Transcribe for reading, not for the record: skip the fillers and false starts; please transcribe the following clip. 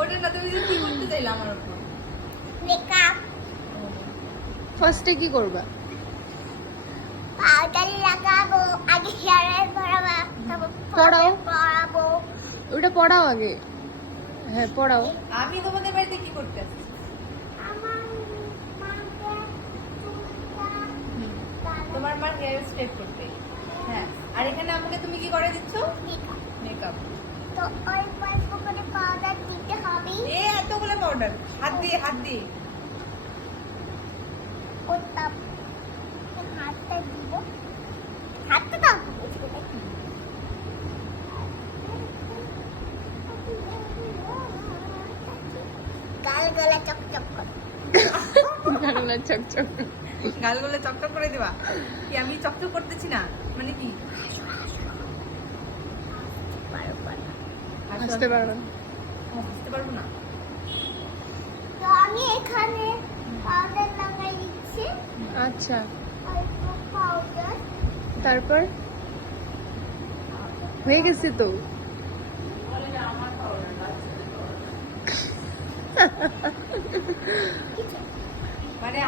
ওটা না, তুমি কি করতে চাইলে আমার উপর? মেকআপ ফার্স্টে কি করবা? পাউডার লাগাবো, আগে হেয়ার পরাবো, তারপর পরাও। পরাবো। ওটা পড়াও আগে। হ্যাঁ পড়াও। আমি তোমাদের বাড়িতে কি করতে আসছি? আমার মাকে চুলটা তোমার মার হেয়ার স্ট্রেট করতে। হ্যাঁ, আর এখানে আমাকে তুমি কি করে দিচ্ছ? মেকআপ। মেকআপ। তো ওই অল্প করে পাউডার দিতে হবে। এতগুলো পাউডার হাত দিয়ে ওটা হাতটা দিব, হাতটা দাও। গাল গলা চকচক করে। বাংলা চকচক। গালগুলো চকচক করে দেবা? কি আমি চকচক করতেছি না? মানে কি? হাসতে পারো না। হাসতে পারবো না? তো আমি এখানে পাউডার লাগাই দিচ্ছি, আচ্ছা, অল্প পাউডার। তারপর হয়ে গেছে তো। মানে